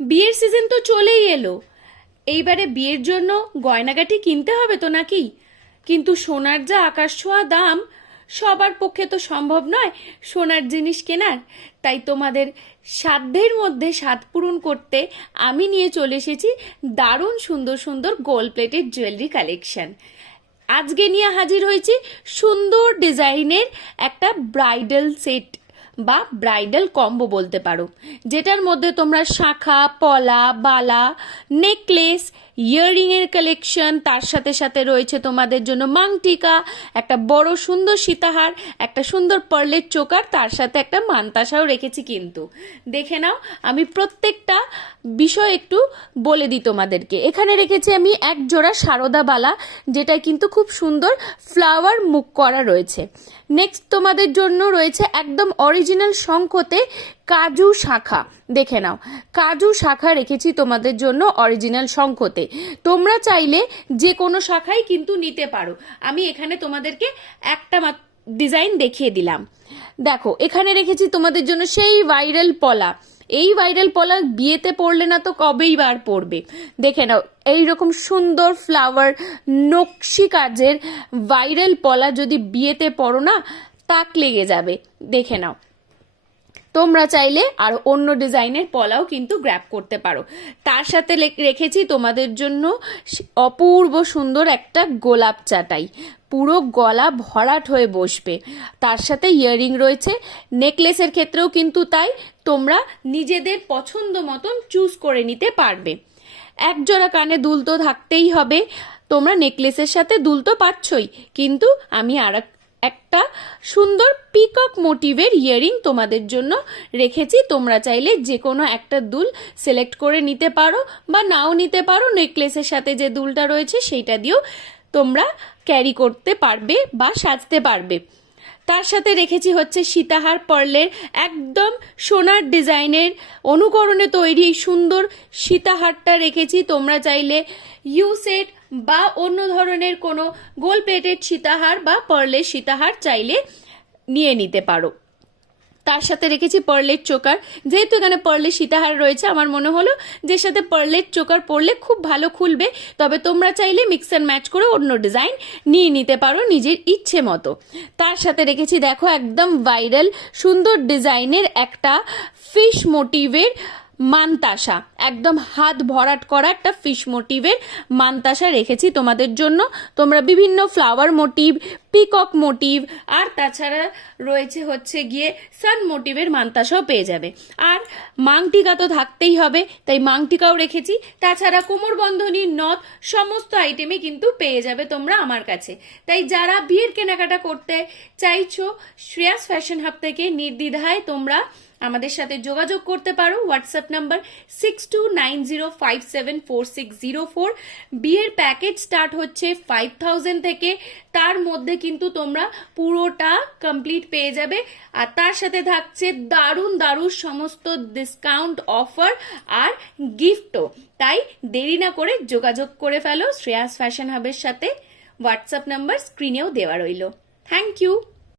বিয়ের সিজন তো চলেই এলো, এইবারে বিয়ের জন্য গয়নাগাটি কিনতে হবে তো নাকি? কিন্তু সোনার যা আকাশ ছোঁয়া দাম, সবার পক্ষে তো সম্ভব নয় সোনার জিনিস কেনার। তাই তোমাদের সাধ্যের মধ্যে স্বাদ পূরণ করতে আমি নিয়ে চলে এসেছি দারুণ সুন্দর সুন্দর গোল্ড প্লেটেড জুয়েলারি কালেকশন। আজকে নিয়ে হাজির হয়েছি সুন্দর ডিজাইনের একটা ব্রাইডাল সেট বা ব্রাইডাল কম্বো বলতে পারো, যেটার মধ্যে তোমরা শাখা, পলা, বালা, নেকলেস, ইয়াররিং এর কালেকশন, তার সাথে সাথে রয়েছে তোমাদের জন্য মাংটিকা, একটা বড় সুন্দর সীতাহার, একটা সুন্দর পার্লের চোকার, তার সাথে একটা মানতাসাও রেখেছি। কিন্তু দেখে নাও, আমি প্রত্যেকটা বিষয় একটু বলে দিই তোমাদেরকে। এখানে রেখেছি আমি এক জোড়া সারদা বালা, যেটা কিন্তু খুব সুন্দর ফ্লাওয়ার মুখ করা রয়েছে। নেক্সট তোমাদের জন্য রয়েছে একদম অরিজিনাল শঙ্খতে কাজু শাখা। দেখে নাও, কাজু শাখা রেখেছি তোমাদের জন্য অরিজিনাল শঙ্খতে। তোমরা চাইলে যে কোনো শাখাই কিন্তু নিতে পারো। আমি এখানে তোমাদেরকে একটা ডিজাইন দেখিয়ে দিলাম। দেখো, এখানে রেখেছি তোমাদের জন্য সেই ভাইরাল পলা। এই ভাইরাল পলা বিয়েতে পড়লে না তো কবেই বার পড়বে। দেখে নাও, এইরকম সুন্দর ফ্লাওয়ার নকশি কাজের ভাইরাল পলা যদি বিয়েতে পড়ো না, তাক লেগে যাবে। দেখে নাও, তোমরা চাইলে আর অন্য ডিজাইনের পলাও কিন্তু গ্র্যাব করতে পারো। তার সাথে রেখেছি তোমাদের জন্য অপূর্ব সুন্দর একটা গোলাপ চাটাই, পুরো গলা ভরাট হয়ে বসবে। তার সাথে ইয়াররিং রয়েছে, নেকলেসের ক্ষেত্রেও কিন্তু তাই, তোমরা নিজেদের পছন্দ মতন চুজ করে নিতে পারবে। এক জোড়া কানে দুল তো থাকতেই হবে, তোমরা নেকলেসের সাথে দুল তো পাচ্ছই, কিন্তু আমি আর একটা সুন্দর পিকক মোটিভের ইয়াররিং তোমাদের জন্য রেখেছি। তোমরা চাইলে যে কোনো একটা দুল সিলেক্ট করে নিতে পারো বা নাও নিতে পারো। নেকলেসের সাথে যে দুলটা রয়েছে সেইটা দিয়েও তোমরা ক্যারি করতে পারবে বা সাজতে পারবে। তার সাথে রেখেছি হচ্ছে সীতাহার পার্লের, একদম সোনার ডিজাইনের অনুকরণে তৈরি এই সুন্দর সীতাহারটা রেখেছি। তোমরা চাইলে ইউ সেট বা অন্য ধরনের কোনো গোল্ড প্লেটেড সীতাহার বা পার্লের সীতাহার চাইলে নিয়ে নিতে পারো। তার সাথে রেখেছি পার্লের চোকার। যেহেতু এখানে পার্লের সীতাহার রয়েছে, আমার মনে হলো যে সাথে পার্লের চোকার পরলে খুব ভালো খুলবে। তবে তোমরা চাইলে মিক্স অ্যান্ড ম্যাচ করে অন্য ডিজাইন নিয়ে নিতে পারো নিজের ইচ্ছে মতো। তার সাথে রেখেছি দেখো একদম ভাইরাল সুন্দর ডিজাইনের একটা ফিশ মোটিভের মানতাসা, একদম হাত ভরাট করা একটা ফিশ মোটিভের মানতাসা রেখেছি তোমাদের জন্য। তোমরা বিভিন্ন ফ্লাওয়ার মোটিভ, পিকক মোটিভ, আর তাছাড়া রয়েছে হচ্ছে গিয়ে সান মোটিভের মানতাসাও পেয়ে যাবে। আর মাংটিকা তো থাকতেই হবে, তাই মাংটিকাও রেখেছি। তাছাড়া কোমরবন্ধনী, নথ, সমস্ত আইটেমই কিন্তু পেয়ে যাবে তোমরা আমার কাছে। তাই যারা বিয়ের কেনাকাটা করতে চাইছো, শ্রেয়াস ফ্যাশন হাব থেকে নির্দ্বিধায় তোমরা আমাদের সাথে যোগাযোগ করতে পারো। WhatsApp number 6290574604। বিয়ের প্যাকেজ স্টার্ট হচ্ছে 5000 থেকে, তার মধ্যে কিন্তু তোমরা পুরোটা কমপ্লিট পেয়ে যাবে। আর তার সাথে থাকছে দারুণ দারুণ সমস্ত ডিসকাউন্ট অফার আর গিফটও। তাই দেরি না করে যোগাযোগ করে ফেলো শ্রেয়াস ফ্যাশন হাবের সাথে। হোয়াটসঅ্যাপ নাম্বার স্ক্রিনেও দেওয়া রইল। Thank you.